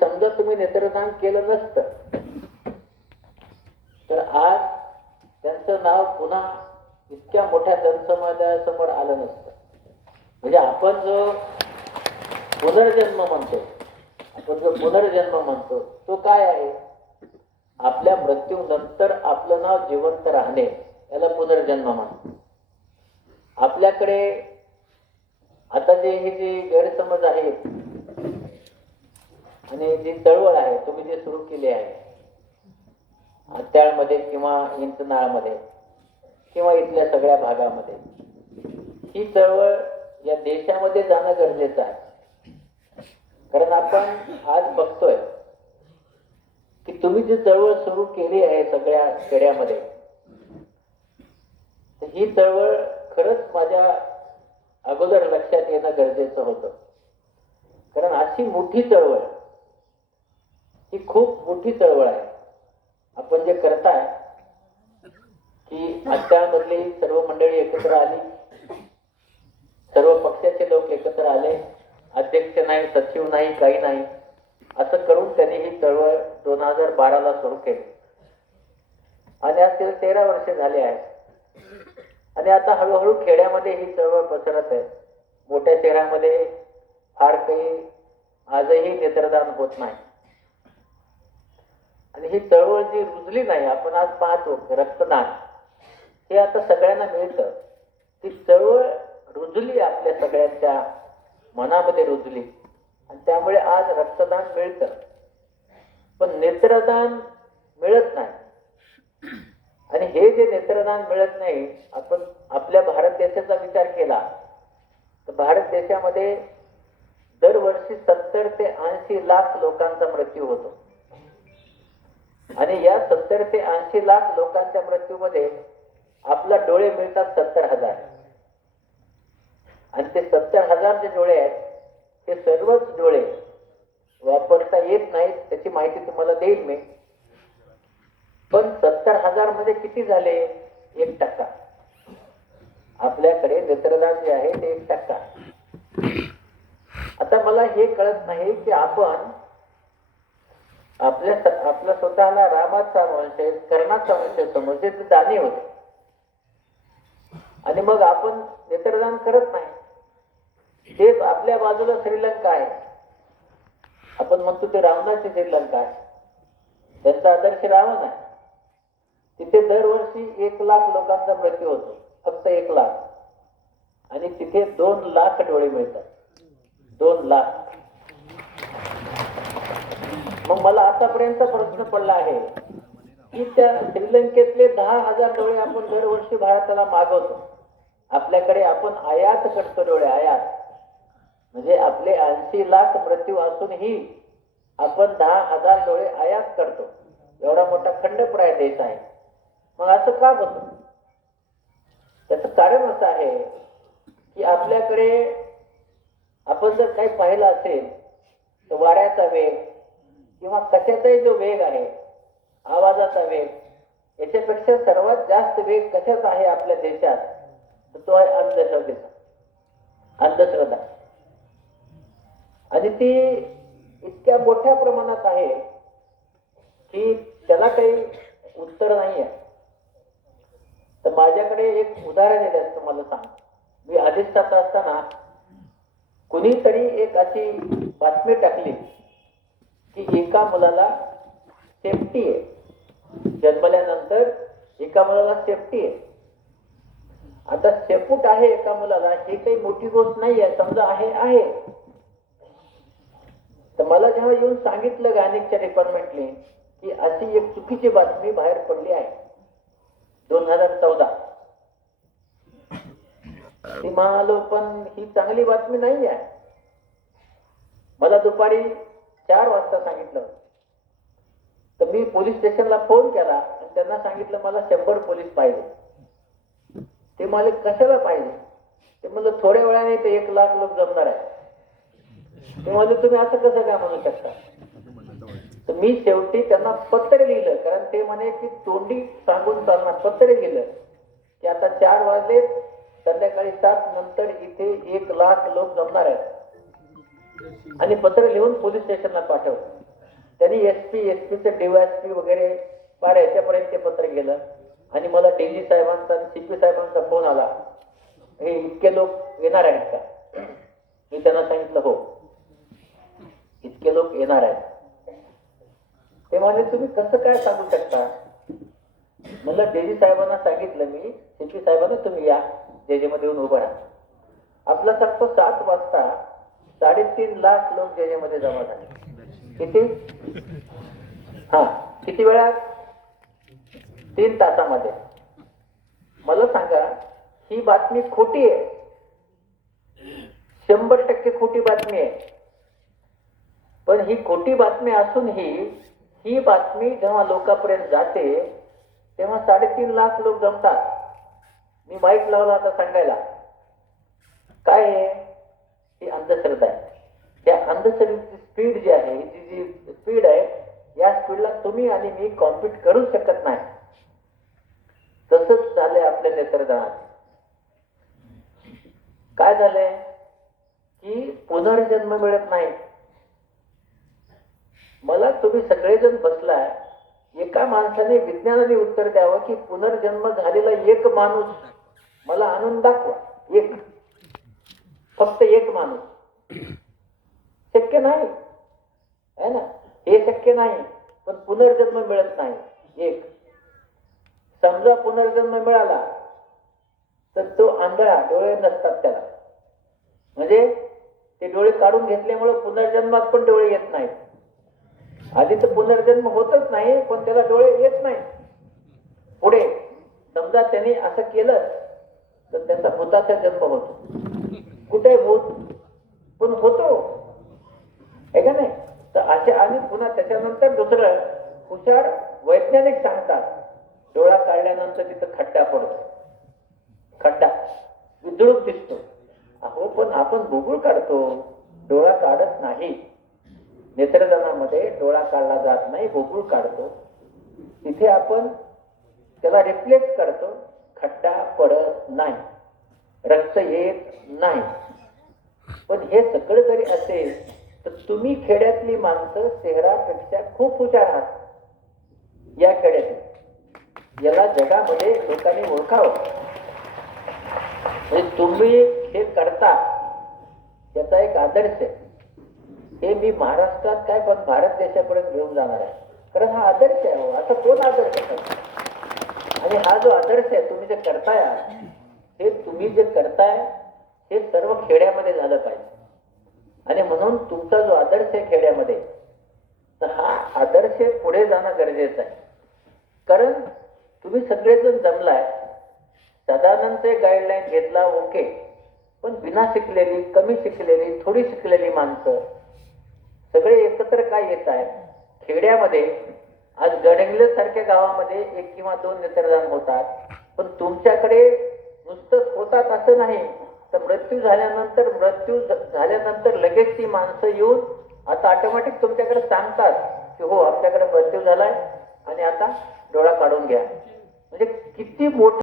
समजा तुम्ही नेत्रदान केलं नसतं तर आज त्यांचं नाव पुन्हा इतक्या मोठ्या जनसमाजासमोर आलं नसतं. म्हणजे आपण जो पुनर्जन्म म्हणतो तो काय आहे? आपल्या मृत्यूनंतर आपलं नाव जिवंत राहणे याला पुनर्जन्म म्हणतो. आपल्याकडे आता जे गैरसमज आहेत आणि जी चळवळ आहे तुम्ही जे सुरू केली आहे त्यामध्ये किंवा इंचनाळमध्ये किंवा इथल्या सगळ्या भागामध्ये, ही चळवळ या देशामध्ये जाणं गरजेचं आहे. कारण आपण आज बघतोय की तुम्ही जी चळवळ सुरू केली आहे सगळ्या खेड्यामध्ये, ही चळवळ खरंच माझ्या अगोदर लक्षात येणं गरजेचं होतं. कारण अशी मोठी चळवळ, ही खूप मोठी चळवळ आहे. आपण जे करताय की आजच्यामधली सर्व मंडळी एकत्र आली, सर्व पक्षाचे लोक एकत्र आले, अध्यक्ष नाही, सचिव नाही, काही नाही, असं करून त्यांनी ही चळवळ 2012ला सुरू केली आणि आज तिला 13 वर्ष झाले आहेत. आणि आता हळूहळू खेड्यामध्ये ही चळवळ पसरत आहे. मोठ्या शहरामध्ये फार काही आजही नेत्रदान होत नाही आणि ही चळवळ जी रुजली नाही, आपण आज पाहतो रक्तदान हे आता सगळ्यांना मिळतं. ती चळवळ रुजली, आपल्या सगळ्यांच्या मनामध्ये रुजली आणि त्यामुळे आज रक्तदान मिळतं. पण नेत्रदान मिळत नाही. आणि हे जे नेत्रदान मिळत नाही, आपण आपल्या भारत देशाचा विचार केला तर भारत देशामध्ये दरवर्षी 70 ते 80 लाख लोकांचा मृत्यू होतो. आणि या 70 ते 80 लाख लोकांच्या मृत्यूमध्ये आपला डोळे मिळतात 70,000. आणि ते 70,000 जे डोळे आहेत ते सर्वच डोळे वापरता येत नाहीत. त्याची माहिती तुम्हाला देईल मी. पण 70,000 मध्ये किती झाले? 1%. आपल्याकडे नेत्रदान जे आहे ते 1%. आता मला हे कळत नाही की आपण आपल्या स्वतःला रामाचा वंश, कर्णाचा वंश समजते, ते दानी होते आणि मग आपण नेत्रदान करत नाही. तेच आपल्या बाजूला श्रीलंका आहे, आपण म्हणतो ते रावणाची श्रीलंका आहे, त्यांचा आदर्श रावण आहे. तिथे दरवर्षी 1 लाख लोकांचा मृत्यू होतो, फक्त 1 लाख. आणि तिथे 2 लाख डोळे मिळतात, 2 लाख. मग मला आतापर्यंत प्रश्न पडला आहे की त्या श्रीलंकेतले 10,000 डोळे आपण दरवर्षी भारताला मागवतो. आपल्याकडे आपण आयात करतो डोळे, आयात. म्हणजे आपले 80 लाख मृत्यू असूनही आपण 10,000 डोळे आयात करतो. एवढा मोठा खंडप्राय देश आहे. मग असं का होतं? त्याचं कारण असं आहे की आपल्याकडे आपण जर काही पाहिलं असेल तर वाऱ्याचा वेग किंवा कशाचाही जो वेग आहे, आवाजाचा वेग, याच्यापेक्षा सर्वात जास्त वेग कशाचा आहे आपल्या देशात, तर तो आहे अंधश्रद्धेचा, अंधश्रद्धा. आणि ती इतक्या मोठ्या प्रमाणात आहे की त्याला काही उत्तर नाही आहे. तर माझ्याकडे एक उदाहरण आहे, त्याचं तुम्हाला सांग. मी अधिष्ठाता असताना कुणीतरी एक अशी बातमी टाकली की एका मुलाला सेफ्टी आहे, जन्मल्यानंतर एका मुलाला सेफ्टी आहे. आता शेपूट आहे एका मुलाला, ही काही मोठी गोष्ट नाही आहे, समजा आहे. तर मला जेव्हा येऊन सांगितलं गायनिकच्या डिपार्टमेंटने की अशी एक चुकीची बातमी बाहेर पडली आहे 2014, ती म्हणालो पण ही चांगली बातमी नाही आहे. मला दुपारी 4 वाजता सांगितलं. तर मी पोलीस स्टेशनला फोन केला आणि त्यांना सांगितलं मला 100 पोलीस पाहिजे. ते मला कशाला पाहिजे? ते म्हणलं थोड्या वेळाने ते 1 लाख लोक जमणार आहे. ते म्हणले तुम्ही असं कसं काय म्हणू शकता? तर मी शेवटी त्यांना पत्र लिहिलं, कारण ते म्हणे की तोंडी सांगून चालणार. पत्र लिहिलं की आता 4 वाजले, संध्याकाळी 7 नंतर इथे 1 लाख लोक जमणार आहेत. आणि पत्र लिहून पोलीस स्टेशनला पाठवलं. त्यांनी एसपीचं डीवायएसपी वगैरे फार याच्यापर्यंत ते पत्र गेलं आणि मला डीजी साहेबांचा आणि सीपी साहेबांचा फोन आला, हे इतके लोक येणार आहेत का? मी त्यांना सांगितलं हो, इतके लोक येणार आहेत. ते म्हणाले तुम्ही कसं काय सांगू शकता? म्हणलं डीजी साहेबांना सांगितलं मी, सीपी साहेबांना तुम्ही या जे मध्ये येऊन उभं राहा. आपलं सांगतो 7 वाजता 3.5 लाख लोक जे मध्ये जमा झाले. किती? हा, किती वेळात? 3 तासामध्ये. मला सांगा, ही बातमी खोटी आहे, 100% खोटी बातमी आहे. पण ही खोटी बातमी असूनही ही बातमी जेव्हा लोकांपर्यंत जाते तेव्हा 3.5 लाख लोक जमतात. मी माईक लावला आता सांगायला. काय आहे? ही अंधश्रद्धा आहे. त्या अंधश्रद्धेची स्पीड जी आहे, जी स्पीड आहे, या स्पीडला तुम्ही आणि मी कॉम्पीट करू शकत नाही. तसंच झालंय आपल्या नेत्रदानात. काय झालंय की पुनर्जन्म मिळत नाही. मला तुम्ही सगळेजण बसलाय, एका माणसाने विज्ञानाने उत्तर द्यावं की पुनर्जन्म झालेला एक माणूस मला आणून दाखवा. एक, फक्त एक माणूस. शक्य नाही है ना, हे शक्य नाही. पण पुनर्जन्म मिळत नाही. एक, समजा पुनर्जन्म मिळाला तर तो आंधळा, डोळे नसतात त्याला, म्हणजे ते डोळे काढून घेतल्यामुळे पुनर्जन्मात पण डोळे येत नाहीत. आधी तर पुनर्जन्म होतच नाही, पण त्याला डोळे येत नाही. पुढे समजा त्यांनी असं केलं तर त्याचा भूताचा जन्म होतो. कुठे भूत? पण होतो, आहे का नाही? तर असे आणि पुन्हा त्याच्यानंतर दुसरं हुशार वैज्ञानिक सांगतात, डोळा काढल्यानंतर तिथं खड्डा पडतो, खड्डा विद्रुप दिसतो. अहो, पण आपण बुबुळ काढतो, डोळा काढत नाही. नेत्रदानामध्ये डोळा काढला जात नाही, बुबुळ काढतो. तिथे आपण त्याला रिप्लेस करतो, खड्डा पडत नाही, रक्त येत नाही. पण हे सगळं जरी असेल तर तुम्ही खेड्यातली माणसं शहरापेक्षा खूप हुशार आहात. या खेड्यात याला जगामध्ये लोकांनी ओळखावं. म्हणजे तुम्ही हे करता त्याचा एक आदर्श आहे. हे मी महाराष्ट्रात काय पण भारत देशापर्यंत घेऊन जाणार आहे. कारण हा आदर्श आहे. असं कोण आदर्श करतो? आणि हा जो आदर्श आहे तुम्ही जे करताय, हे तुम्ही जे करताय हे सर्व खेड्यामध्ये झालं पाहिजे. आणि म्हणून तुमचा जो आदर्श आहे खेड्यामध्ये, तर हा आदर्श पुढे जाणं गरजेचं आहे. कारण तुम्ही सगळेजण जमलाय, सदानंदचे गाईडलाईन घेतला, ओके. पण बिना शिकलेली, कमी शिकलेली, थोडी शिकलेली माणसं सगळे एकत्र काय येत आहेत खेड्यामध्ये? आज गडहिंग्लज सारख्या गावामध्ये 1 किंवा 2 नेत्रदान होतात. पण तुमच्याकडे नुसतंच होतात असं नाही, तर मृत्यू झाल्यानंतर लगेच ती माणसं येऊन आता ऑटोमॅटिक तुमच्याकडे सांगतात की हो, आपल्याकडे मृत्यू झालाय आणि आता डोळा काढून घ्या. म्हणजे किती मोठं